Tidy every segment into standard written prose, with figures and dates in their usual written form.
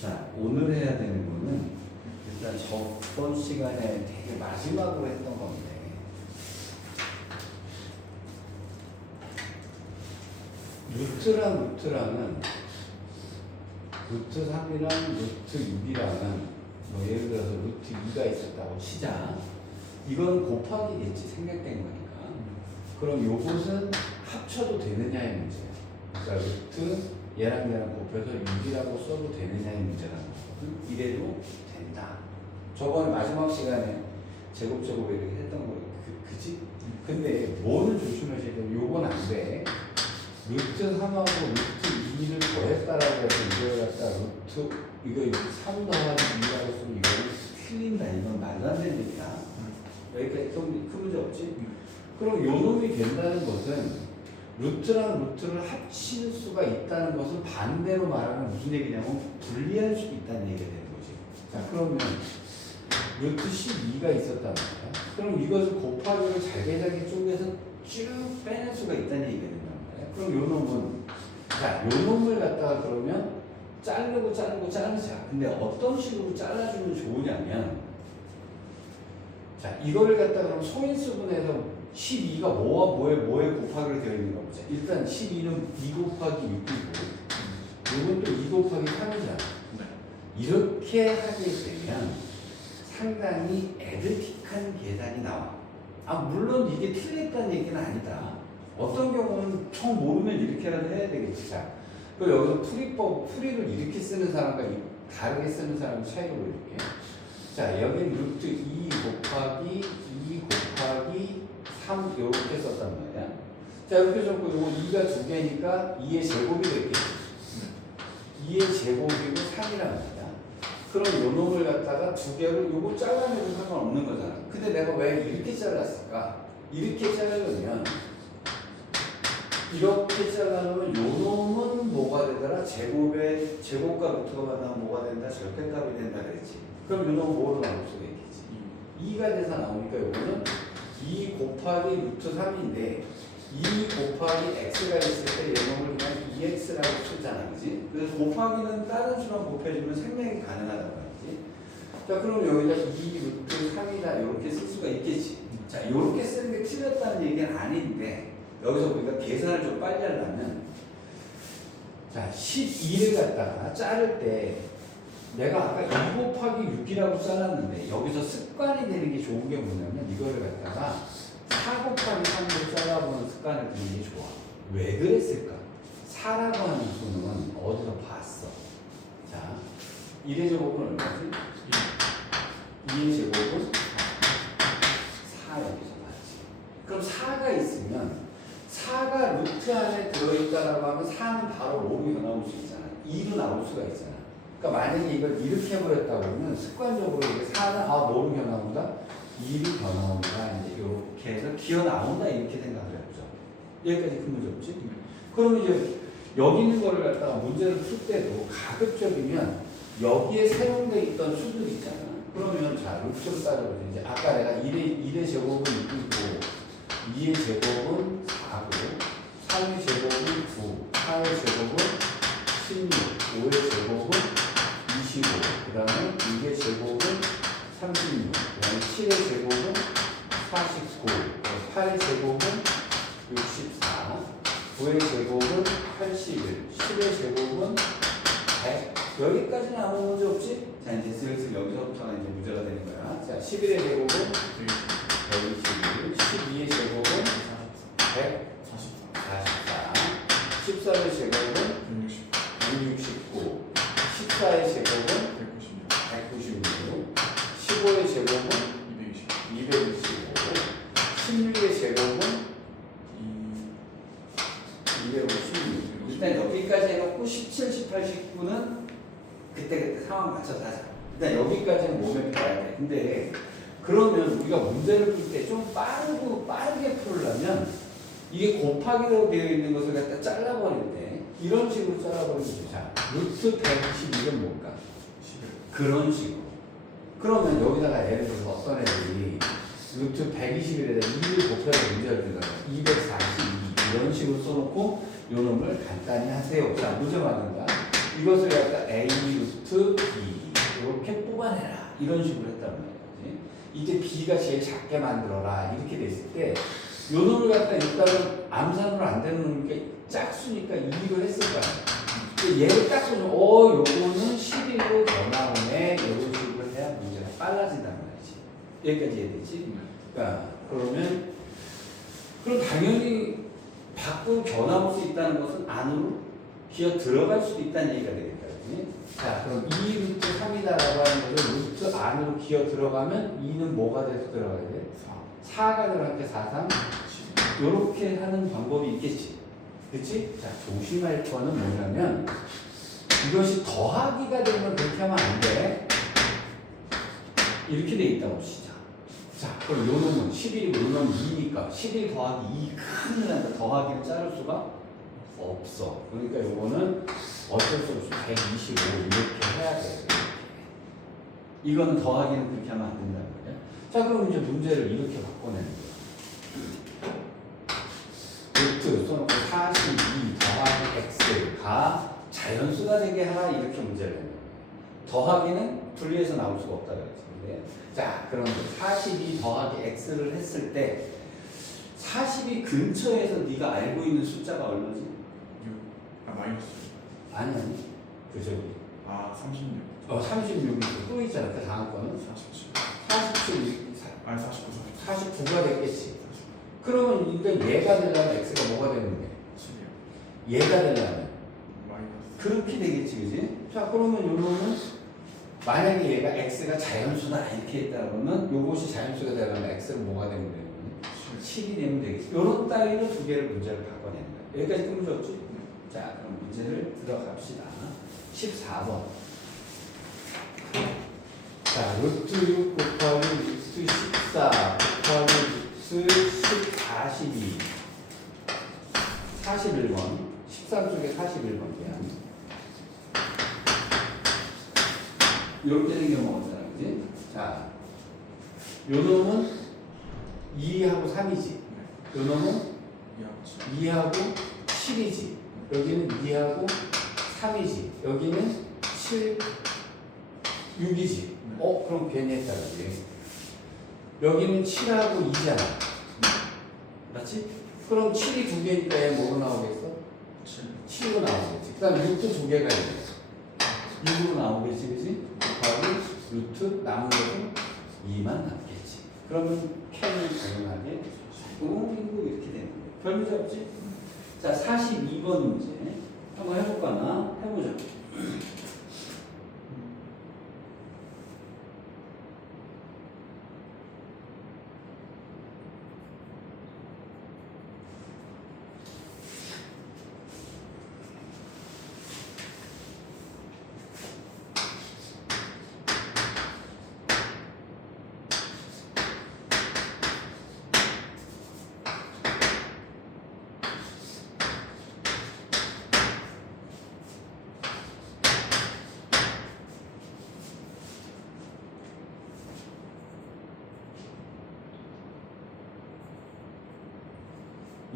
자, 오늘 해야 되는 거는 일단 저번 시간에 되게 마지막으로 했던 건데 루트랑은 루트 3이랑 루트 6이랑은 뭐 예를 들어서 루트 2가 있었다고 치자. 이건 곱하기겠지, 생략된 거니까. 그럼 요것은 합쳐도 되느냐의 문제야. 그러니까 루트 얘랑 곱해서 6이라고 써도 되느냐의 문제라는 거거든. 이래도 된다. 저번에 마지막 시간에 제곱 이렇게 했던 거 그지? 근데 뭐는 조심하셔야 돼. 요건 안 돼. 루트 3하고 루트 2를 더했다라고 해서 이걸 갖다 루트 이거 3 더하기 2라고 쓰면 이거는 틀린다. 이건 말도 안 되는 얘기야. 여기까지 큰 문제 없지? 그럼 요 놈이 된다는 것은 루트랑 루트를 합칠 수가 있다는 것은 반대로 말하면 무슨 얘기냐면 분리할 수 있다는 얘기가 되는 거지. 자, 그러면 루트 12가 있었단 말이야. 그럼 이것을 곱하기를 잘게잘게 쪼개서 쭉 빼낼 수가 있다는 얘기가 된단 말이야. 그럼 요 놈은 자, 요 놈을 갖다가 그러면 자르자. 근데 어떤 식으로 잘라주면 좋으냐면 자, 이거를 갖다가 그럼 소인수분해서 12가 뭐에 곱하기로 되어 있는 거 보자. 일단 12는 2 곱하기 6이고 이건 또 2 곱하기 3이잖아. 이렇게 하게 되면 상당히 에드틱한 계산이 나와. 물론 이게 틀렸다는 얘기는 아니다. 어떤 경우는 정 모르면 이렇게라도 해야 되겠지. 자, 그 여기서 풀이를 이렇게 쓰는 사람과 다르게 쓰는 사람 차이를 보여줄게. 자, 여기는 루트 2 곱하기 3 이렇게 썼단 말이야. 자, 이렇게 적고 요거 2가 두 개니까 2의 제곱이 됐겠지. 2의 제곱이고 3이란 말이야. 그럼 요 놈을 갖다가 두 개를 요거 잘라내도 상관없는 거잖아. 근데 내가 왜 이렇게 잘랐을까? 이렇게 자르면 이렇게 잘라놓으면 요 놈은 뭐가 되더라? 제곱과 루트가 만나면 뭐가 된다? 절대값이 된다 그랬지. 그럼 요 놈은 뭐로 나올 수가 있겠지? 2가 돼서 나오니까 요거는 2 곱하기 루트 3인데 2 곱하기 x가 있을 때 얘놈을 그냥 2x라고 쓰잖아, 그지? 그래서 곱하기는 다른 수랑 곱해주면 생략이 가능하다고 하지. 자, 그럼 여기다 2 루트 3이다 이렇게 쓸 수가 있겠지. 자, 이렇게 쓰는 게 틀렸다는 얘기는 아닌데 여기서 우리가 계산을 좀 빨리 하려면 자, 12를 갖다가 자를 때 내가 아까 2 곱하기 6이라고 써놨는데 여기서 습관이 되는 게 좋은 게 뭐냐면 이거를 갖다가 4 곱하기 3로 잘라보는 습관을 들이는 게 좋아. 왜 그랬을까? 4라고 하는 수는 어디서 봤어? 자, 1의 제곱은 얼마지? 2의 제곱은 4 여기서 봤지. 그럼 4가 있으면 4가 루트 안에 들어있다라고 하면 4는 바로 뭐로 나올 수 있잖아. 2로 나올 수가 있잖아. 그러니까 만약에 이걸 이렇게 해버렸다고 그러면 습관적으로 이게 4는 뭐로 나온다? 2로 나온다. 이제 이렇게 해서 기어 나온다 이렇게 생각을 해보죠. 여기까지 큰 문제 없지? 그럼 이제 여기 있는 거를 갖다가 문제를 풀 때도 가급적이면 여기에 사용되어 있던 수들 있잖아. 그러면 자, 루트를 따져보자. 이제 아까 내가 1의 제곱은 6이고 2의 제곱은 4고 3의 제곱은 9 4의 제곱은 16 5의 제곱은 25 그 다음에 6의 제곱은 36 그 다음에 7의 제곱은 49 8의 제곱은 64 9의 제곱은 81 10의 제곱은 100 여기까지는 아무 문제 없지? 자, 이제 슬슬 여기서부터는 이제 문제가 되는 거야. 자, 11의 제곱은 121 12의 제곱은 144 14의 제곱은 169 14의 제곱은 196 15의 제곱은 225 16의 제곱은 256 일단 여기까지 해놓고 17, 18, 19는 그때 상황 맞춰서 하자. 일단 여기까지는 몸에 봐야 돼. 근데 그러면 우리가 문제를 풀 때 좀 빠르게 풀려면 이게 곱하기로 되어 있는 것을 갖다 잘라버릴 때 이런 식으로 잘라버리면 되죠. 자, 루트 121은 뭘까? 그런 식으로. 그러면 여기다가 예를 들어서 어떤 애들이 루트 121에다 2를 곱해서 문제를 주잖아. 242 이런 식으로 써놓고 요 놈을 간단히 하세요. 자, 문제 맞는다. 이것을 갖다 A 루트 이런 식으로 했단 말이지. 이때 B가 제일 작게 만들어라 이렇게 됐을 때 요 놈을 갖다 일단은 암산으로 안 되는 놈이니까 짝수니까 2로 했을 거야. 얘를 딱 보면 요거는 11로 변화오네 이런 식으로 해야 문제가 빨라진단 말이지. 여기까지 이해되지? 그러니까 그러면 그럼 당연히 밖으로 변화올 수 있다는 것은 안으로 기어 들어갈 수도 있다는 얘기가 되겠다. 그치? 자, 그럼 2 루트 3이다라고 하는 거죠. 루트 안으로 기어 들어가면 2는 뭐가 돼서 들어가야 돼? 4가 들어갈 때 4, 3. 요렇게 하는 방법이 있겠지. 그치? 자, 조심할 거는 뭐냐면 이것이 더하기가 되면 그렇게 하면 안 돼. 이렇게 돼 있다고 봅시다. 자, 그럼 요 놈은 11이고 요 놈은 2니까 11 더하기 2 큰 거니까 더하기를 자를 수가 없어. 그러니까 요거는 어쩔 수 없이 125 이렇게 해야 돼. 이거는 더하기는 그렇게 하면 안 된다는 거야. 자, 그럼 이제 문제를 이렇게 바꿔내는 거야. 루트 써놓고 42 더하기 x가 자연수가 되게 하라 이렇게 문제를 내는 거야. 더하기는 분리해서 나올 수가 없다 그랬는데, 자, 그럼 42 더하기 x를 했을 때 42 근처에서 네가 알고 있는 숫자가 얼마지? 6. 마이너스. 아니 그 저기 36. 36이 또 있잖아. 그 다음 거는 47. 47 아니 49. 49가 됐겠지. 그러면 일단 얘가 되려면 x가 뭐가 되는 거야? 7이요. 얘가 되려면 마이너스. 그렇게 되겠지, 그지? 자, 그러면 요거는 만약에 얘가 x가 자연수다 이렇게 했다 그러면 요것이 자연수가 되려면 x는 뭐가 되면 되는 거야? 7이 되면 되겠지. 요런 따위로 두 개를 문제를 바꿔내는 거야. 여기까지 끊어졌지? 자, 그럼 문제를 들어갑시다. 14번. 자, 루트 6 곱하기 루트 14 곱하기 루트 42 41번 13쪽에 41번이야. 이렇게 되는 경우가 없잖아, 그지? 자, 요 놈은 2하고 3이지. 요 놈은 2하고 7이지. 여기는 2하고 3이지. 여기는 7, 6이지. 그럼 괜히 했다, 그지? 여기는 7하고 2잖아. 맞지? 그럼 7이 두 개니까 얘 뭐로 나오겠어? 7로 나오겠지. 그 다음 루트 두 개가 있네. 6으로 나오겠지, 그지? 곱하기 루트 남은 것은 2만 남겠지. 그러면 캔을 당연하게 빙고 이렇게 되는 거예요. 별 문제 없지? 자, 42번 문제 한번 해볼까나? 해보자.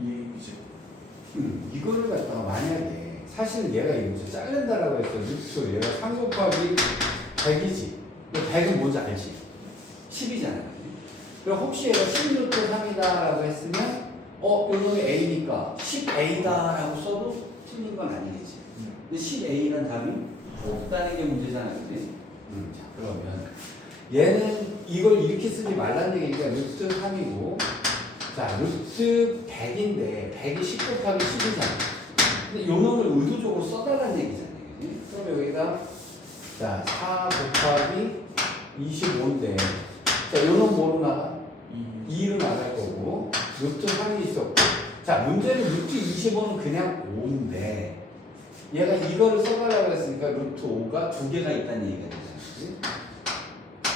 이제 이거를 갖다가 만약에 사실 얘가 이거 자른다라고 했어. 루트 얘가 3 곱하기 100이지. 100은 뭔지 알지? 10이잖아. 그럼 혹시 얘가 10루트 3이다라고 했으면 요 놈이 A니까 10A다라고 써도 틀린 건 아니겠지. 근데 10A라는 답이 없다는 게 문제잖아. 그지? 자, 그러면 얘는 이걸 이렇게 쓰지 말라는 얘기니까 루트 3이고 자, 루트 100인데 100이 10 곱하기 10이잖아. 근데 요 놈을 의도적으로 써달라는 얘기잖아. 그치? 그럼 여기다 자, 4 곱하기 25인데 자, 요 놈 뭐로 나가? 2로 나갈 거고 루트 3이 있었고 자, 문제는 루트 25는 그냥 5인데 얘가 이거를 써달라고 했으니까 루트 5가 두 개가 있다는 얘기가 되잖아.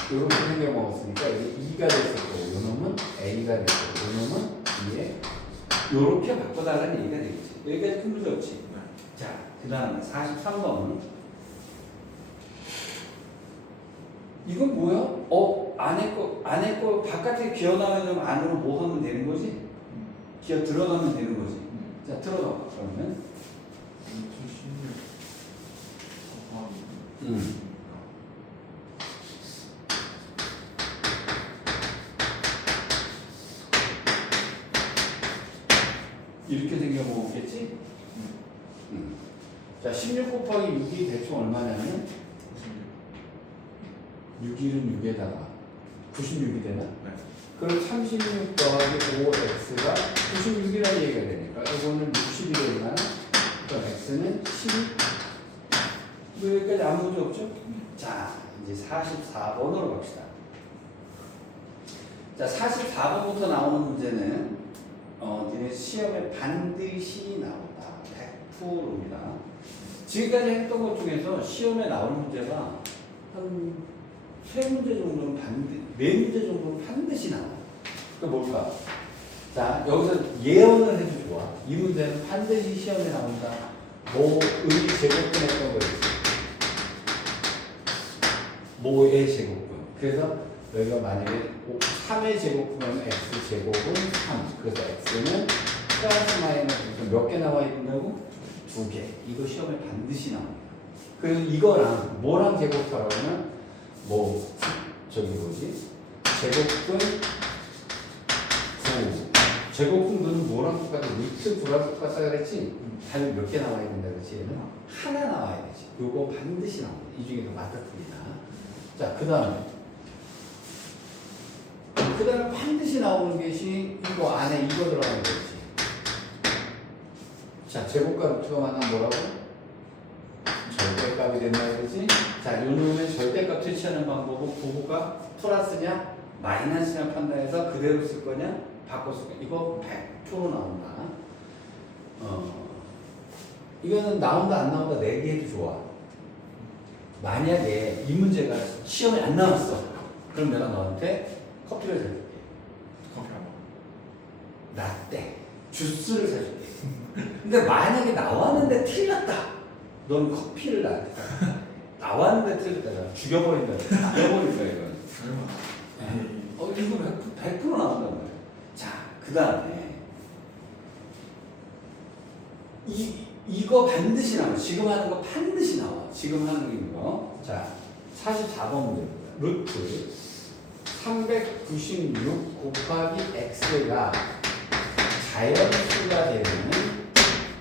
요렇게 생겨 먹었으니까 이게 2가 됐었고 요 놈은 A가 됐고 요 놈은 B에 요렇게 바꿔달라는 얘기가 되겠지. 여기까지 큰 문제 없지? 자, 그 다음에 43번 이건 뭐야? 안에 거 바깥에 기어 나오면 안으로 뭐 하면 되는 거지? 기어 들어가면 되는 거지. 자, 들어가. 그러면 이렇게 생겨보겠지? 자, 16 곱하기 6이 대충 얼마냐면 6일은 6에다가 96이 되나? 네. 그럼 36 더하기 5x가 96이라는 얘기가 되니까 이거는 60이 되나? 그럼 x는 12. 뭐 여기까지 아무 문제 없죠? 자, 이제 44번으로 갑시다. 자, 44번부터 나오는 문제는 니네 시험에 반드시 나온다. 100%입니다. 지금까지 했던 것 중에서 시험에 나오는 문제가 한 3문제 정도는 반드시, 4문제 정도는 반드시 나와요. 그 뭘까? 자, 여기서 예언을 해도 좋아. 이 문제는 반드시 시험에 나온다. 뭐의 제곱분 했던 거 있지. 뭐의 제곱분. 그래서 여기가 만약에 3의 제곱분이면 x 제곱은 3. 그래서 x는 플러스 마이너스 몇 개 나와 있냐고? 2개. 이거 시험에 반드시 나옵니다. 그래서 이거랑 뭐랑 제곱하라면 뭐 저기 뭐지? 제곱분 9. 제곱분 9는 뭐랑 똑같아? 루트 9랑 똑같다 그랬지? 답이 몇 개 나와야 된다 그랬지? 얘는 하나 나와야 되지. 요거 반드시 나옵니다. 이 중에서 맞다 틀리나. 자, 그 다음에 반드시 나오는 것이 이거 안에 이거 들어가는 거지. 자, 제곱과 루트가 만나면 뭐라고? 절대값이 된다 그러지? 자, 요 놈의 절대값 퇴치하는 방법은 부호가 플러스냐 마이너스냐 판단해서 그대로 쓸 거냐 바꿔 쓸 거냐. 이거 100% 나온다. 이거는 나온다 안 나온다 내기해도 좋아. 만약에 이 문제가 시험에 안 나왔어. 그럼 내가 너한테 커피를 사줄게. 커피 한 번. 라떼, 주스를 사줄게. 근데 만약에 나왔는데 틀렸다. 넌 커피를 나한테 나왔는데 틀렸다. 죽여버린다. 죽여버린다 이건. 설마. 이거 100% 나온단 말이야. 자, 그 다음에 이거 반드시 나와. 지금 하는 거 반드시 나와. 지금 하는 거. 자, 44번 문제입니다. 루트 396 곱하기 x가 자연수가 되는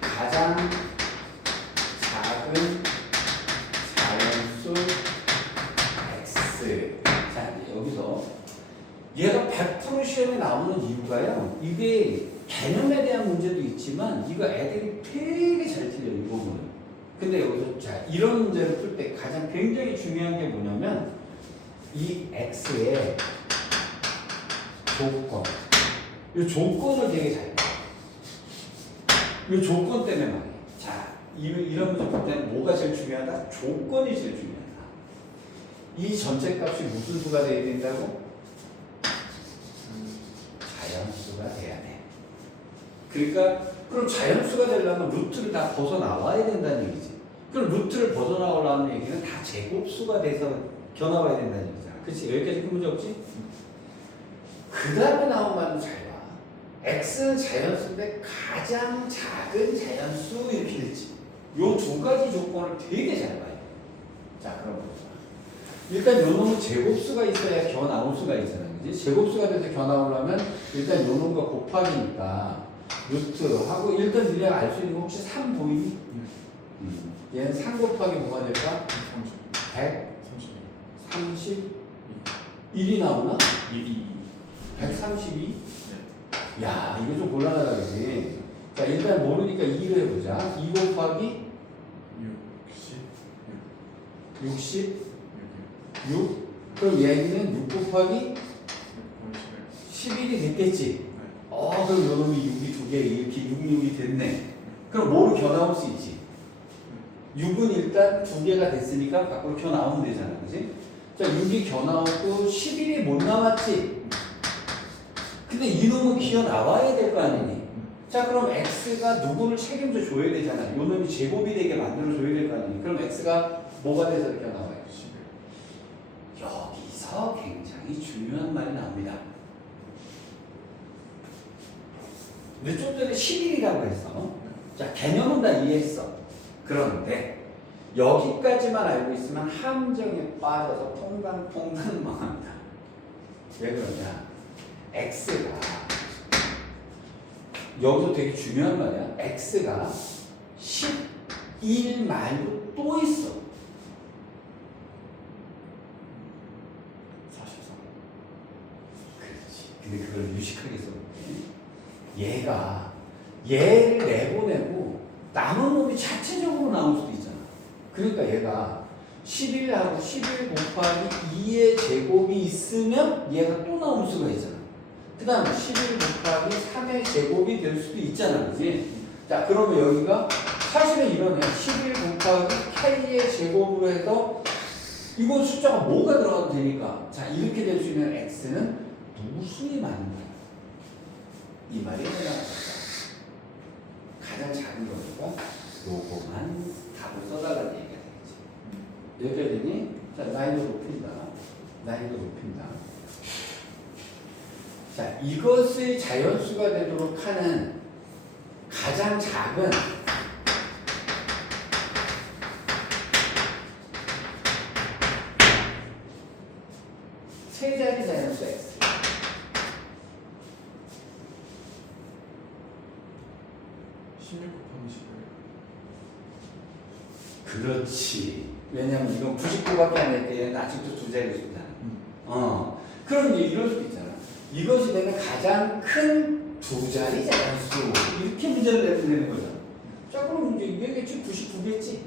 가장 작은 자연수 x. 자, 여기서 얘가 100% 시험에 나오는 이유가요. 이게 개념에 대한 문제도 있지만 이거 애들이 되게 잘 틀려요. 이 부분은. 근데 여기서 자, 이런 문제를 풀 때 가장 굉장히 중요한 게 뭐냐면 이 x의 조건. 이 조건을 되게 잘 봐. 이 조건 때문에 말이야. 자, 이런 문제 볼 때는 뭐가 제일 중요하다? 조건이 제일 중요하다. 이 전체 값이 무슨 수가 돼야 된다고? 자연수가 돼야 돼. 그러니까 그럼 자연수가 되려면 루트를 다 벗어나와야 된다는 얘기지. 그럼 루트를 벗어나오려는 얘기는 다 제곱수가 돼서 겨나와야 된다는 얘기잖아. 그렇지? 여기까지 큰 문제 없지? 그 다음에 나온 말은 잘 봐. x는 자연수인데 가장 작은 자연수 이렇게 됐지. 요 두 가지 조건을 되게 잘 봐요. 자, 그럼 보자. 일단 요 놈은 제곱수가 있어야 겨 나올 수가 있잖아. 그지? 제곱수가 돼서 겨 나오려면 일단 요 놈과 곱하기니까 루트하고 일단 우리가 알 수 있는 거 혹시 3 보이니? 얘는 3 곱하기 뭐가 될까? 131이 나오나? 132? 야, 이거 좀 곤란하다 그지? 자, 일단 모르니까 2를 해보자. 2 곱하기 66? 그럼 얘는 6 곱하기 11이 됐겠지? 그럼 요 놈이 6이 2개 이렇게 6이 됐네. 그럼 뭐로 겨 나올 수 있지? 6은 일단 2개가 됐으니까 밖으로 겨 나오면 되잖아. 그지? 자, 6이 겨 나오고 11이 못 나왔지? 근데 이놈은 기어 나와야 될 거 아니니? 자, 그럼 x가 누구를 책임져 줘야 되잖아. 요 놈이 제곱이 되게 만들어 줘야 될 거 아니니? 그럼 x가 뭐가 돼서 이렇게 나와요? 11. 여기서 굉장히 중요한 말이 나옵니다. 근데 좀 전에 11이라고 했어. 자, 개념은 다 이해했어. 그런데 여기까지만 알고 있으면 함정에 빠져서 퐁당퐁당 망한다. 왜 그러냐? x가 여기서 되게 중요한 말이야. x가 11 말고 또 있어. 43. 그렇지. 근데 그걸 유식하게 써볼게. 얘를 내보내고 남은 놈이 자체적으로 나올 수도 있잖아. 그러니까 얘가 11하고 11 곱하기 2의 제곱이 있으면 얘가 또 나올 수가 있잖아. 그 다음에 11 곱하기 3의 제곱이 될 수도 있잖아. 그지? 자, 그러면 여기가 사실은 이러네. 11 곱하기 k의 제곱으로 해서 이건 숫자가 뭐가 들어가도 되니까. 자, 이렇게 될 수 있는 x는 무수히 많은 거야. 이 말이 해당하다. 가장 작은 거니까 요거만 답을 써달라는 얘기가 되겠지. 여기까지 되니? 자, 난이도 높인다. 난이도 높인다. 자, 이것의 자연수가 되도록 하는 가장 작은 세 자리 자연수 x. 16 곱하기 11. 그렇지. 왜냐면 이건 99밖에 안 했대. 아직도 두 자리 숫자잖아. 그럼 이제 이럴 수도 있잖아. 이것이 되면 가장 큰 두 자리 자연수. 이렇게 문제를 내면 되는 거잖아. 자, 그럼 이제 이게겠지? 99겠지?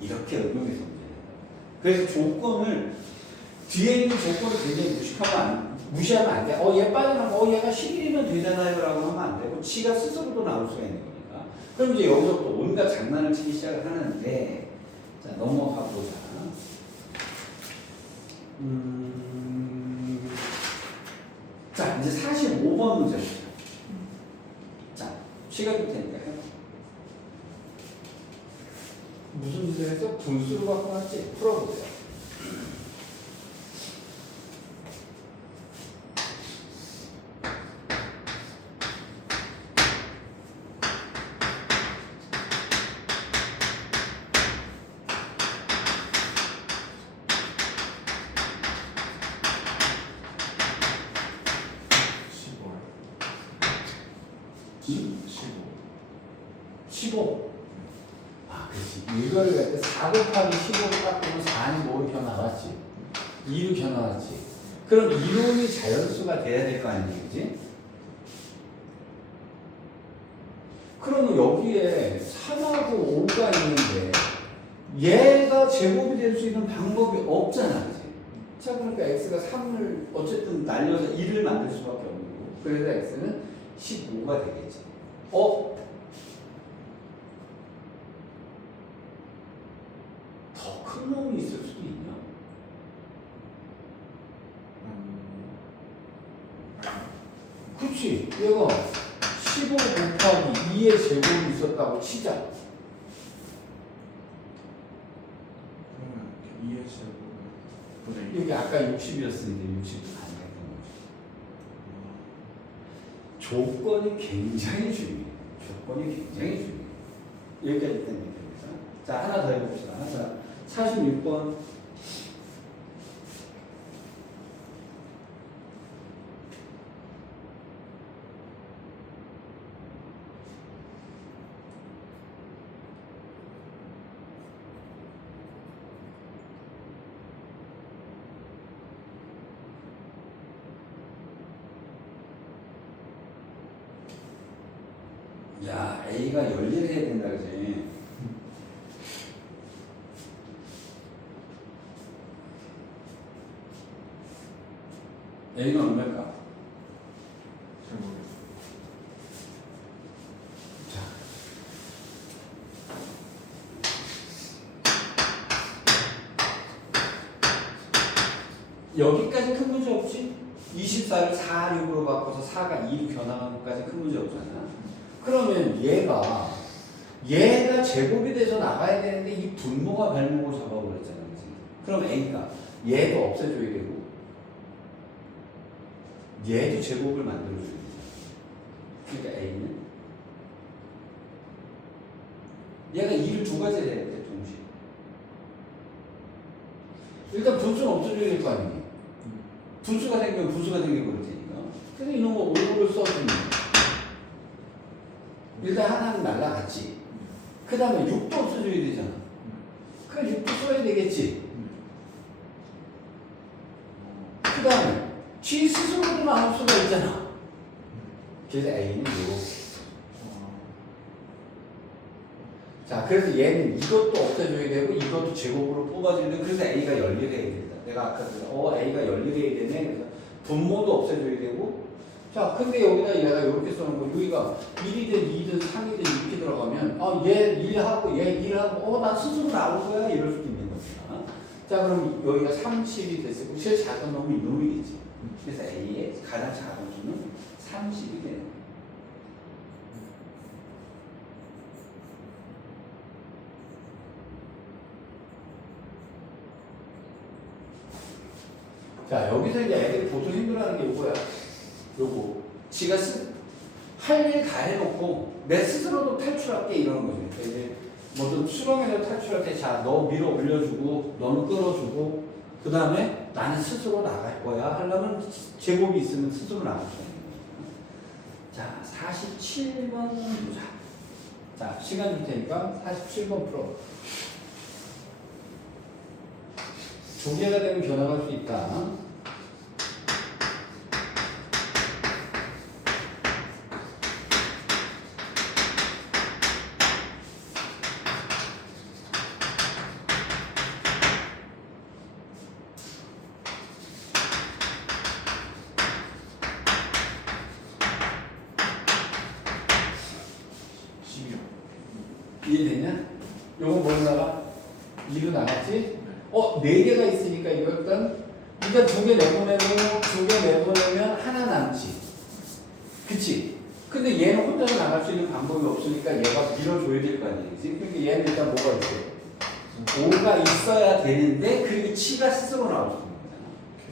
이렇게 응용해서 문제를. 그래서 조건을, 뒤에 있는 조건을 굉장히 무시하면 안 돼. 얘 빠져나가고, 얘가 11이면 되잖아요. 라고 하면 안 되고, 지가 스스로도 나올 수가 있는 거니까. 그럼 이제 여기서 또 온갖 장난을 치기 시작을 하는데, 자, 넘어가 보자. 자, 이제 45번 문제 보자. 자, 시간 줄 테니까 해봐. 무슨 문제를 했어? 분수로 바꿔놨지? 풀어보세요. 응? 15. 아, 그렇지. 이걸 할 때 4 곱하기 15를 딱 보면 4는 뭐로 겨나왔지? 2로 겨나왔지. 그럼 이놈이 자연수가 돼야 될 거 아니니, 그지? 그러면 여기에 3하고 5가 있는데 얘가 제곱이 될 수 있는 방법이 없잖아, 그지? 자, 그러니까 x가 3을 어쨌든 날려서 2를 만들 수밖에 없는 거고. 그래서 x는 15가 되겠지. 더 큰 놈이 있을 수도 있냐? 그치. 얘가 15 곱하기 2의 제곱이 있었다고 치자. 그러면 2의 제곱 여기 아까 60이었으니까 60도 가능했던 거죠. 조건이 굉장히 중요해요. 조건이 굉장히 중요해요. 여기까지 때문에 됩니다. 자, 하나 더 해봅시다. 자, 46번. 야, A가 열일해야 된다, 그지? A는 얼마일까? 잘 모르겠어요. 여기까지 큰 문제 없지? 24를 4, 6으로 바꿔서 4가 2로 변화하는 것까지 큰 문제 없잖아. 그러면 얘가 제곱이 돼서 나가야 되는데 이 분모가 발목을 잡아버렸잖아. 그치? 그럼 A가 얘도 없애줘야 되고 얘도 제곱을 만들어줘야 돼. 그러니까 A는 얘가 2를 두 가지를 해야 돼, 동시에. 일단 분수는 없어져야 될 거 아니니? 분수가 생기면 분수가 생겨버릴 테니까. 그래서 이런 거 5를 써주면 일단 하나는 날라갔지. 그 다음에 6도 없어져야 되잖아. 그럼 6도 써야 되겠지. 그 다음에 G 스스로도 나올 수가 있잖아. 그래서 A는 이거. 자, 그래서 얘는 이것도 없애줘야 되고 이것도 제곱으로 뽑아주는데 그래서 A가 열리해야 된다. 내가 아까 A가 열리해야 되네. 그래서 분모도 없애줘야 되고. 자, 근데 여기다 얘가 이렇게 써놓은 거 여기가 1이든 2든 3이든 이렇게 들어가면 얘 1하고 얘 1하고 나 스스로 나올 거야 이럴 수도 있는 겁니다. 자, 그럼 여기가 30이 됐을 거고 제일 작은 놈이 이놈이겠지. 그래서 A의 가장 작은 수는 30이 되는 거예요. 자, 여기서 이제 애들이 보통 힘들어하는 게 이거야. 요거. 지가 할 일 다 해놓고 내 스스로도 탈출할게 이러는 거지. 그러니까 이제 뭐든 수렁에서 탈출할 때 자, 너 밀어 올려주고 너는 끌어주고 그 다음에 나는 스스로 나갈 거야 하려면 제곱이 있으면 스스로 나갈 수 있는 거야. 자, 47번 보자. 자, 시간 줄 테니까 47번 풀어. 조개가 되면 변화할 수 있다. 이해되냐? 요거 뭐 나가? 2로 나갔지? 4개가 있으니까 이거 일단 2개 내보내고 2개 내보내면 하나 남지. 그치? 근데 얘는 혼자서 나갈 수 있는 방법이 없으니까 얘가 밀어줘야 될 거 아니겠지? 그러니까 얘는 일단 뭐가 있어요? 5가 있어야 되는데 그리고 치가 스스로 나올 수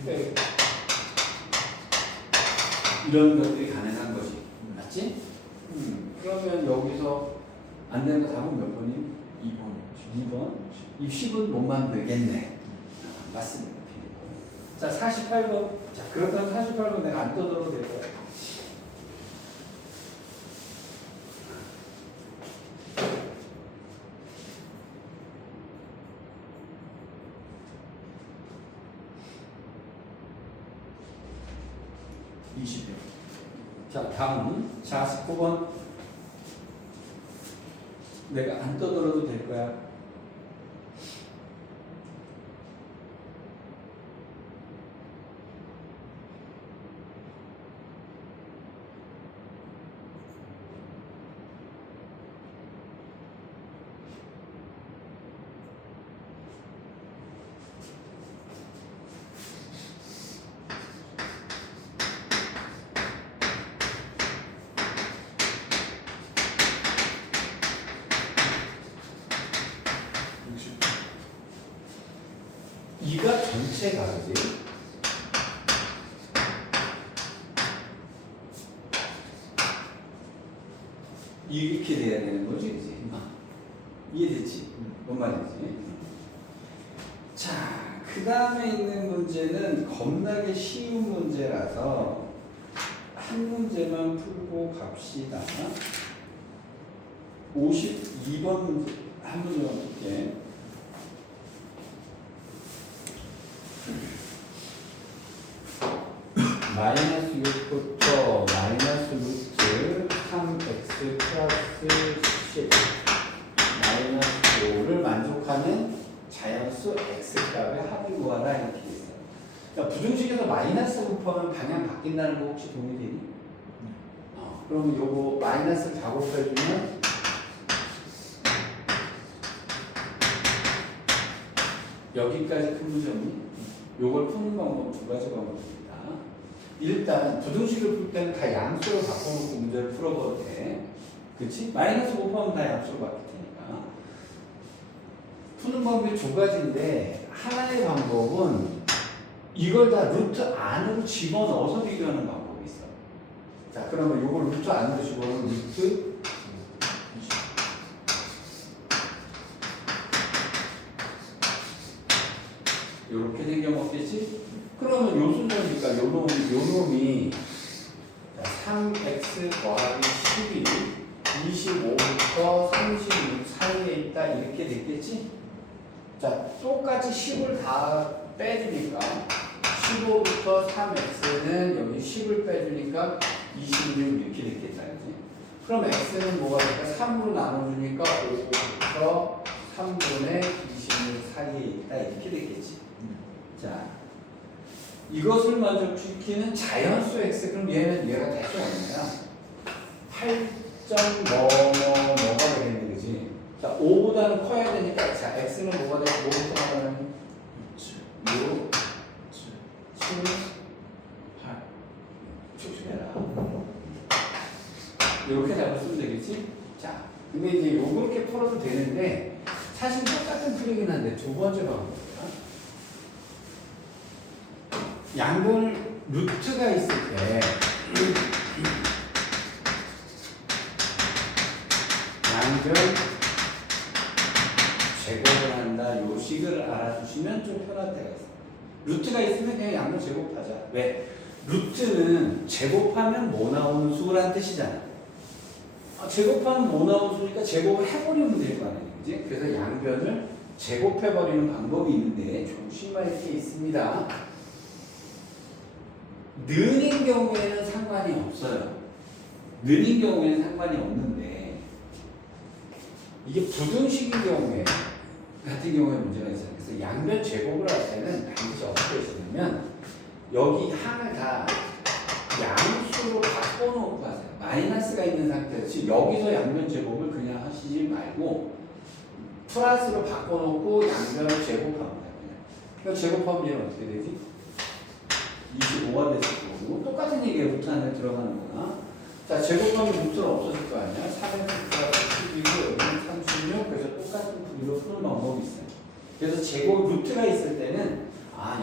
있는 거잖아. 이런 것들이 가능한 거지. 맞지? 그러면 여기서 안 되는 거 답은 몇 번이? 2번. 이 10은 못 만들겠네. 맞습니다. 자, 48번. 자, 그렇다면 48번 내가 안 떠들어도 될 거야. 자, 다음 49번. 내가 안 떠들어도 될 거야. 이가 전체가 그지? 이렇게 돼야 되는 거지, 그지? 이해됐지? 뭔 말인지? 자, 그 다음에 있는 문제는 겁나게 쉬운 문제라서 한 문제만 풀고 갑시다. 52번 문제 한 문제만 풀게. 마이너스 6부터 마이너스 루트 3x 플러스 10 마이너스 5를 만족하는 자연수 x값의 합을 구하라 이렇게 있어요. 그러니까 부등식에서 마이너스 곱하면 방향 바뀐다는 거 혹시 동의되니? 그러면 요거 마이너스 작업해주면 여기까지 큰 문제 없니? 요걸 푸는 방법 두 가지 방법입니다. 일단 부등식을 풀 때는 다 양수로 바꿔놓고 문제를 풀어봐도 돼. 그치? 마이너스 곱하면 다 양수로 바뀔 테니까. 푸는 방법이 두 가지인데 하나의 방법은 이걸 다 루트 안으로 집어넣어서 비교하는 방법이 있어. 자, 그러면 요걸 루트 안으로 집어넣으면 루트 요렇게 생겨먹겠지? 그러면 요 순서니까 요 놈이 3x 더하기 12 25부터 36 사이에 있다 이렇게 됐겠지? 자, 똑같이 10을 다 빼주니까 15부터 3x는 여기 10을 빼주니까 26 이렇게 됐겠다, 그지? 그럼 x는 뭐가 될까? 3으로 나눠주니까 5부터 3분의 26 사이에 있다 이렇게 됐겠지? 자, 이것을 만족시키는 자연수 x, 그럼 얘가 대충 얼마야? 8점 뭐가 되겠네, 그지? 자, 5보다는 커야 되니까, 자, x는 뭐가 되고, 뭐부터 나가면 6, 7, 8. 조심해라. 이렇게 잡으면 되겠지? 자, 근데 이제 요렇게 풀어도 되는데, 사실 똑같은 풀이긴 한데, 두 번째 방법입니다. 양변 루트가 있을 때, 양변 제곱을 한다. 요 식을 알아두시면 좀 편할 때가 있어요. 루트가 있으면 그냥 양변 제곱하자. 왜? 루트는 제곱하면 뭐 나오는 수란 뜻이잖아. 제곱하면 뭐 나오는 수니까 제곱을 해버리면 될 거 아니에요. 그지? 그래서 양변을 제곱해버리는 방법이 있는데 조심할 게 있습니다. 는인 경우에는 상관이 없어요. 는인 경우에는 상관이 없는데 이게 부등식인 경우에 같은 경우에 문제가 있어요. 그래서 양변 제곱을 할 때는 반드시 어떻게 쓰냐면 여기 항을 다 양수로 바꿔놓고 하세요. 마이너스가 있는 상태에서 지금 여기서 양변 제곱을 그냥 하시지 말고 플러스로 바꿔놓고 양변을 제곱합니다. 그냥 제곱하면 얘는 어떻게 되지? 25가 됐을 거고 똑같은 얘기에 루트 안에 들어가는 거나 자 제곱하면 루트는 없어질 거 아니야. 3x 10이고 여기는 36 그래서 똑같은 풀이로 푸는 방법이 있어요. 그래서 제곱 루트가 있을 때는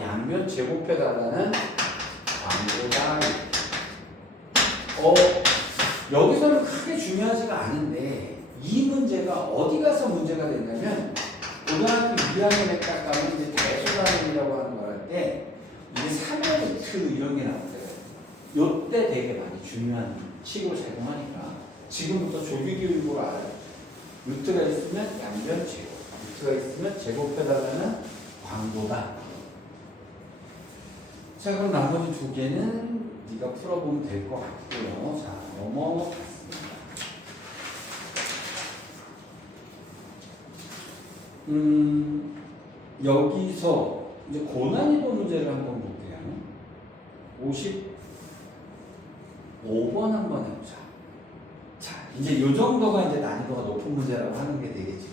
양변 제곱해달라는 광고다. 여기서는 크게 중요하지가 않은데 이 문제가 어디 가서 문제가 된다면 고등학교 2학년에 딱 가면 이제 대수단원이라고 하는 걸 할 때 이게 3의 루트 이런 게 나오거든요. 요때 되게 많이 중요한 식으로 작용하니까 지금부터 조기 교육으로 알아요. 루트가 있으면 양변 제곱, 루트가 있으면 제곱해달라는 광고다. 자, 그럼 나머지 두 개는 네가 풀어보면 될 것 같고요. 자, 넘어갔습니다. 여기서 이제 고난이도 문제를 한번 볼게요. 55번 한번 해보자. 자, 이제 요 정도가 이제 난이도가 높은 문제라고 하는 게 되겠지.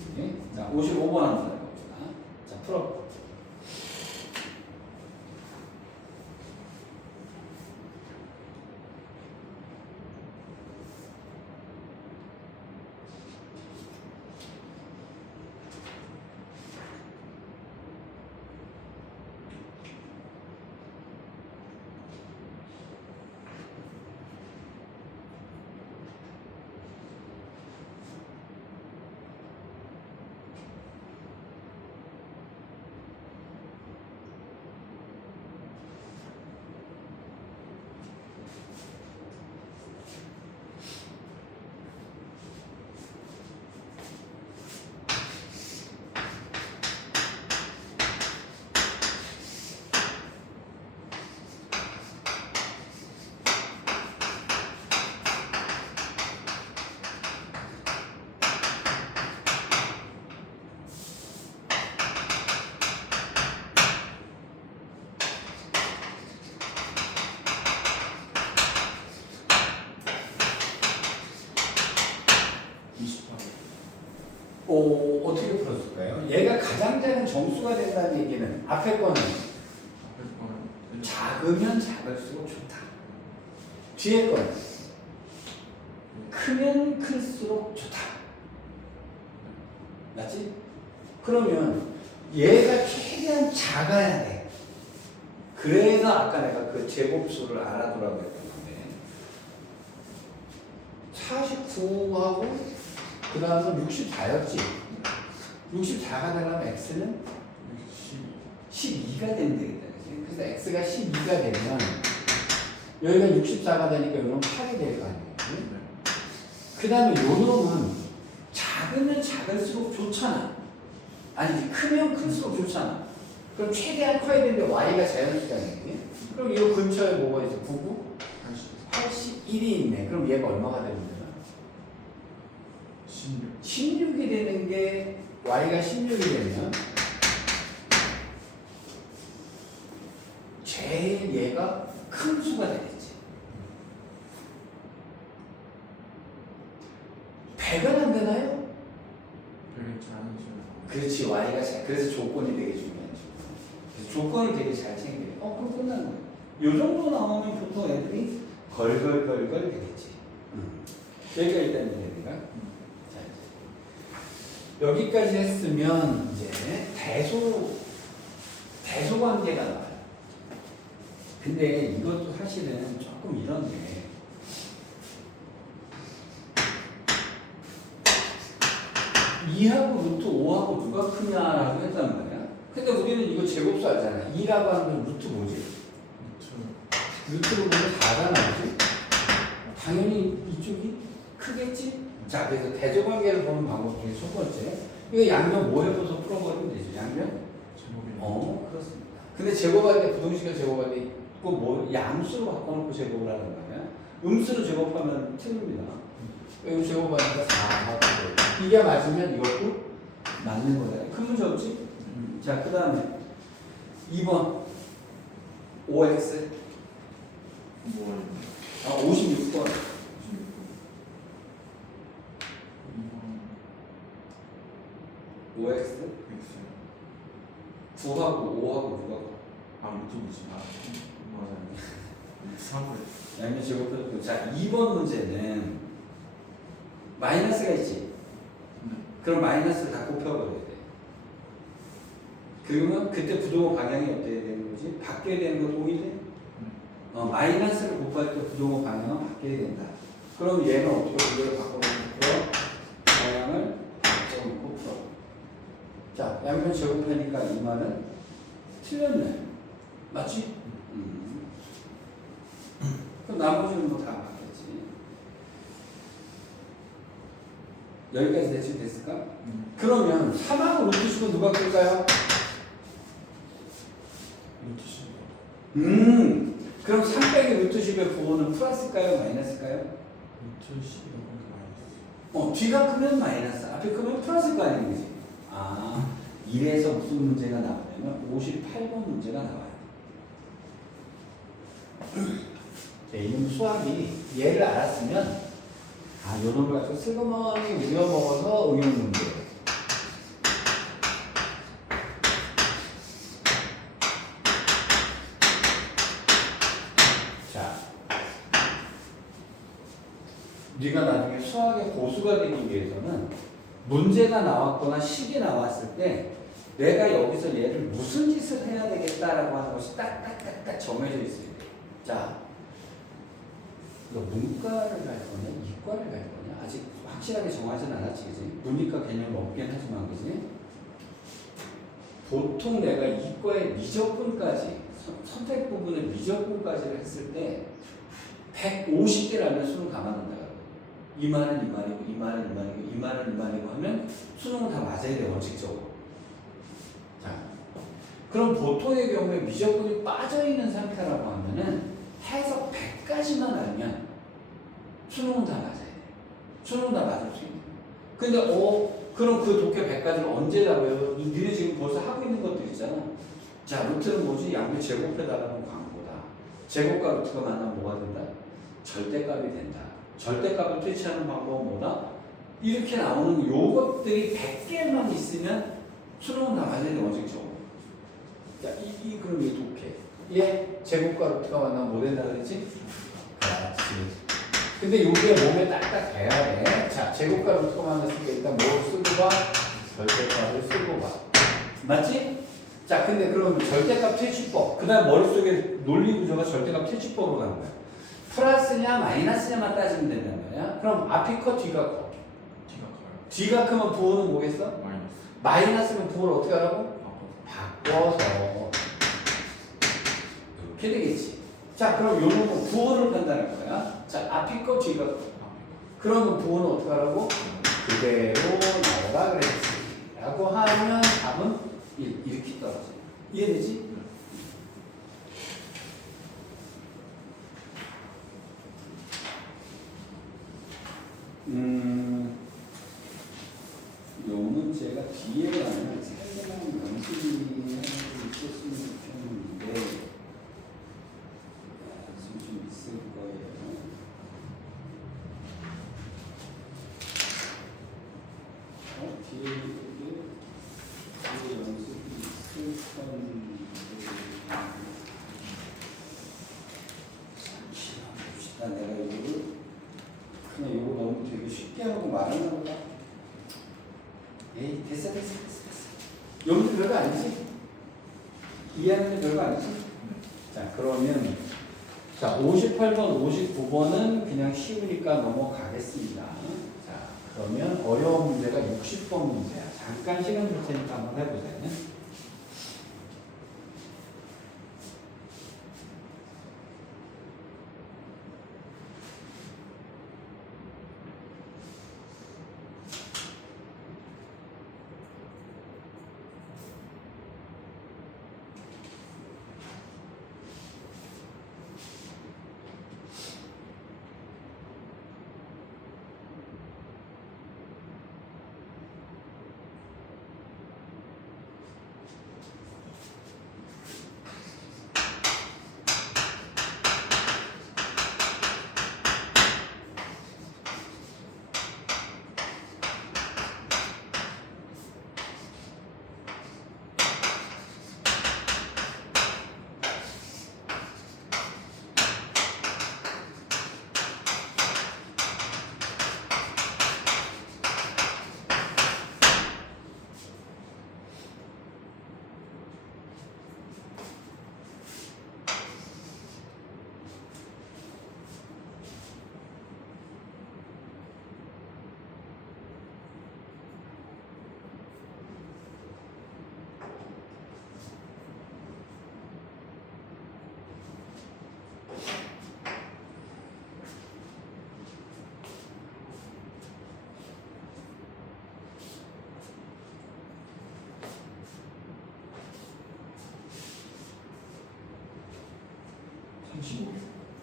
자, 55번 한번 해봅시다. 자, 풀어. 어떻게 풀었을까요? 얘가 가장 작은 정수가 된다는 얘기는 앞에 거는 작으면 작을수록 좋다. 뒤에 거는 크면 클수록 좋다. 맞지? 그러면 얘가 최대한 작아야 돼. 그래서 아까 내가 그 제곱수를 알아두라고 했던 건데 49하고 그 다음은 64였지. 64가 되려면 x는 12가 되면 되겠다. 그치? 그래서 x가 12가 되면 여기가 64가 되니까 여기는 8이 될 거 아니에요. 그 다음에 요 놈은 작으면 작을수록 좋잖아. 아니 크면 클수록 좋잖아. 그럼 최대한 커야 되는데 y가 자연수잖아요. 그럼 이 근처에 뭐가 있어? 99? 81이 있네. 그럼 얘가 얼마가 되는 거야? 16. 16이 되는 게 y가 16이 되면 제일 얘가 큰 수가 되겠지. 100은 안 되나요? 되게 자연스러워. 그렇지. y가 그래서 조건이 되게 중요하죠. 그래서 조건을 되게 잘 챙겨요. 그럼 끝난 거예요. 요 정도 나오면 보통 애들이 걸걸걸걸 되겠지. 여기가 일단 얘기가. 자, 이제 여기까지 했으면 이제 대소 관계가 나와요. 근데 이것도 사실은 조금 이런 게 2하고 루트 5하고 누가 크냐라고 했단 말이야. 근데 우리는 이거 제곱수 알잖아. 2라고 하면 루트 뭐지? 루트로 보면 4가 나오지? 당연히 이쪽이 크겠지? 자, 그래서 대조관계를 보는 방법 중에 첫 번째. 이거 양면 뭐 해줘서 풀어버리면 되죠. 양면? 제목이. 그렇습니다. 근데 제곱할 때 부동식을 제곱할 때 그 뭐 양수로 바꿔놓고 제곱을 하는 거야. 음수로 제곱하면 틀립니다. 이거 제곱하니까 4하고 이게 맞으면 이것도 맞는 거잖아요. 큰 문제 없지? 자, 그 다음에 2번 5x 뭐 56번 5x X. 9하고 5하고 누가 루트구지. 맞아요. 3을. 양면 제곱해줬고. 자, 2번 문제는 마이너스가 있지. 그럼 마이너스를 다 곱해버려야 돼. 그러면 그때 부동호 방향이 어떻게 되는 거지? 바뀌어야 되는 거 동일해? 마이너스를 곱할 때 부동호 방향은 바뀌어야 된다. 그럼 얘는 어떻게 그대로 바꿔놓고 방향을 바꿔놓고 풀어. 자, 양면 제곱하니까 이 말은 틀렸네. 맞지? 그럼 나머지는 뭐 다 맞겠지. 여기까지 대충 됐을까? 그러면 3하고 루트식은 누가 끌까요? 루트 10. 그럼 3 빼기 루트식의 부호는 플러스일까요? 마이너스일까요? 루트 10이라고 마이너스. 뒤가 크면 마이너스, 앞에 크면 플러스일 거 아니겠지? 이래서 무슨 문제가 나오냐면 58번 문제가 나와요. 이놈 수학이 얘를 알았으면 요놈을 가지고 슬그머니 우려먹어서 응용 문제예요. 자, 네가 나중에 수학의 고수가 되기 위해서는 문제가 나왔거나 식이 나왔을 때 내가 여기서 얘를 무슨 짓을 해야 되겠다라고 하는 것이 딱딱딱딱 정해져 있어요. 자, 너 문과를 갈 거냐, 이과를 갈 거냐? 아직 확실하게 정하진 않았지, 그지? 문이과 개념이 없긴 하지만, 그지? 보통 내가 이과의 미적분까지, 선택 부분의 미적분까지를 했을 때 150개라면 수능 다 맞는다. 이 말은 이 말이고, 이 말은 이 말이고, 이 말은 이 말이고 하면 수능은 다 맞아야 돼, 원칙적으로. 자, 그럼 보통의 경우에 미적분이 빠져있는 상태라고 하면은 해석 100까지만 알면 수능은 다 맞아야 돼. 수능은 다 맞을 수 있는. 근데 그럼 그 독해 100까지를 언제 잡아요? 니네 지금 벌써 하고 있는 것들 있잖아. 자, 루트는 뭐지? 양면 제곱해달라는 광고다. 제곱과 루트가 만나면 뭐가 된다? 절대값이 된다. 절대값을 퇴치하는 방법은 뭐다? 이렇게 나오는 요것들이 100개만 있으면 수능은 다 맞아야 돼, 원칙적으로. 자, 그럼 이 독해. 얘 제곱과 루트가 만나면 뭐 된다 그랬지? 그렇지. 근데 요게 몸에 딱딱 돼야 돼. 자, 제곱과 루트가 만났을 때 일단 뭐 쓰고 봐? 절대값을 쓰고 봐. 맞지? 자, 근데 그럼 절대값 퇴치법. 그 다음 머릿속에 논리 구조가 절대값 퇴치법으로 가는 거야. 플러스냐 마이너스냐만 따지면 된다는 거야. 그럼 앞이 커, 뒤가 커? T가 커요. 뒤가 크면 부호는 뭐겠어? 마이너스. 마이너스면 부호를 어떻게 하라고? 바꿔서. 이렇게 되겠지. 자, 그럼 요놈은 부호를 판단할 거야. 자, 앞이 커, 뒤가 커? 그러면 부호는 어떻게 하라고? 그대로 나오라 그랬지. 라고 하면 답은 1. 이렇게 떨어져. 이해되지? 요 문제가 뒤에 가면 살짝 연습이 있었으면 좋겠는데 연습이 좀 있을 거예요. 뒤에 연습이 있을 건데 잠시만 봅시다. 내가 이거를 그냥 이거 너무 되게 쉽게 하고 말하는 거다. 에이 됐어. 여기도 별거 아니지? 이해하는 게 별거 아니지? 자 그러면 자 58번 59번은 그냥 쉬우니까 넘어가겠습니다. 자 그러면 어려운 문제가 60번 문제야. 잠깐 시간 줄 테니까 한번 해보세요.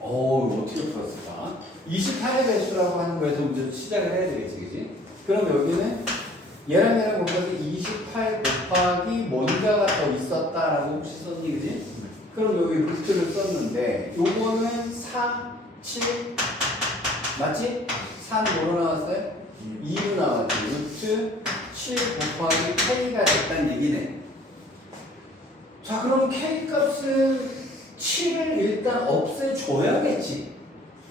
어떻게 풀었을까? 28의 배수라고 하는 거에서 문제 시작을 해야 되겠지, 그지? 그럼 여기는 얘랑 곱하기 28 곱하기 뭔가가 더 있었다라고 혹시 썼니, 그지? 그럼 여기 루트를 썼는데 요거는 4, 7 맞지? 4는 뭐로 나왔어요? 2로 나왔지. 루트 7 곱하기 K가 됐다는 얘기네. 자, 그럼 K 값은 7을 일단 없애줘야겠지.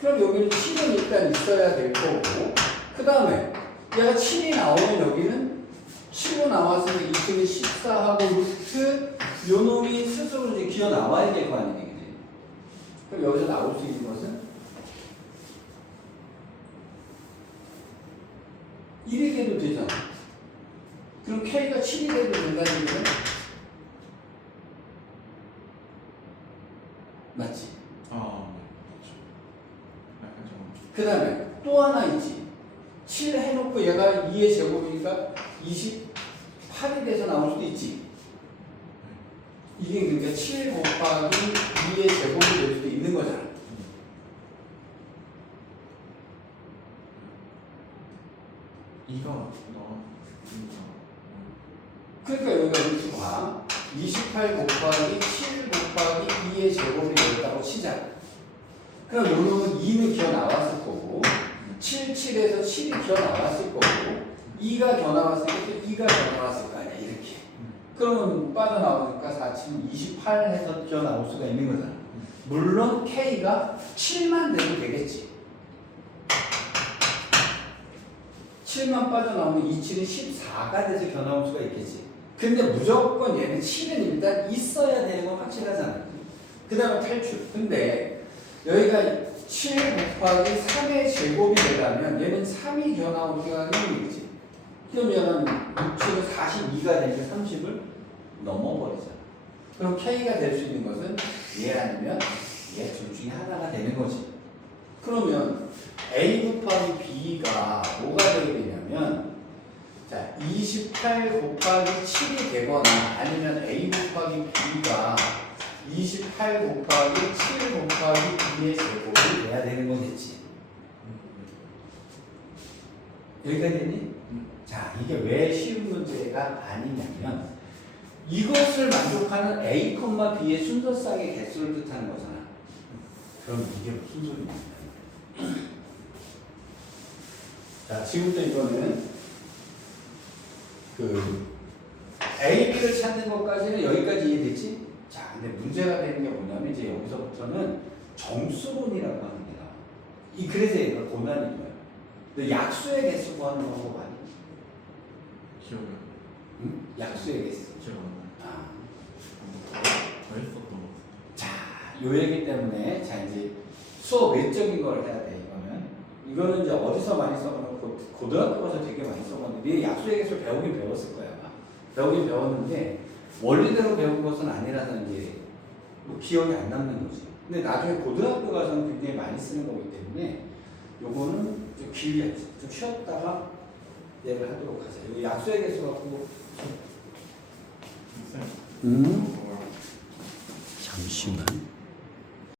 그럼 여기는 7은 일단 있어야 될 거고, 그 다음에 얘가 7이 나오면 여기는 7로 나왔으니까 2층이 14하고 루트 요 놈이 스스로 이제 기어 나와야 될 거 아니냐, 그지? 그럼 여기서 나올 수 있는 것은 1이 돼도 되잖아. 그럼 K가 7이 돼도 된다는 얘기는 맞지? 그렇죠. 약간 좀. 그 다음에 또 하나 있지. 7 해놓고 얘가 2의 제곱이니까 28이 돼서 나올 수도 있지. 이게 그러니까 7 곱하기 2의 제곱이 될 수도 있는 거잖아. 이거 그러니까 여기가 루트 봐. 28 곱하기 7 곱하기 2의 제곱이 되었다고 치자. 그럼 여기는 2는 기어 나왔을 거고 7, 7에서 7이 기어 나왔을 거고 2가 기어 나왔을 때 2가 기어 나왔을 거 아니야, 이렇게. 그러면 빠져나오니까 4, 7, 28 해서 기어 나올 수가 있는 거잖아. 물론 K가 7만 돼도 되겠지. 7만 빠져나오면 2, 7이 14가 돼서 기어 나올 수가 있겠지. 근데 무조건 얘는 7은 일단 있어야 되는 건 확실하잖아. 그 다음에 탈출. 근데 여기가 7 곱하기 3의 제곱이 되려면 얘는 3이 기어 나오기가 힘들겠지. 그럼 얘는 6층은 42가 되니까 30을 넘어버리잖아. 그럼 K가 될 수 있는 것은 얘 아니면 얘 둘 중에 하나가 되는 거지. 그러면 A 곱하기 B가 뭐가 되게 되냐면 자 28 곱하기 7이 되거나 아니면 A 곱하기 B가 28 곱하기 7 곱하기 B의 제곱이 돼야 되는 거겠지. 여기까지 됐니? 자, 이게 왜 쉬운 문제가 아니냐면 이것을 만족하는 A, B의 순서쌍의 개수를 뜻하는 거잖아. 그럼 이게 무슨 소리냐? 자, 지금부터 이거는 그 A, B를 찾는 것까지는 여기까지 이해됐지? 자, 근데 문제가 되는 게 뭐냐면 이제 여기서부터는 정수론이라고 하는 게 나와. 그래서 얘가 고난인 거야. 근데 약수의 개수 구하는 방법 아니야? 기억이 안 응? 약수의 개수. 나요. 기억 안 나요. 아. 더 했었던 것 같아요. 자, 요 얘기 때문에 자 이제 수업 외적인 걸 해야 돼 이거는 이제 어디서 많이 써보면 고등학교 가서 되게 많이 써봤는데 약수의 개수를 배우긴 배웠을 거야 아마. 배우긴 배웠는데 원리대로 배운 것은 아니라서 이제 뭐 기억이 안 남는 거지. 근데 나중에 고등학교 가서는 굉장히 많이 쓰는 거기 때문에 요거는 좀 길게 좀 쉬었다가 얘를 하도록 하자. 여기 약수의 개수 갖고 쌤. 잠시만.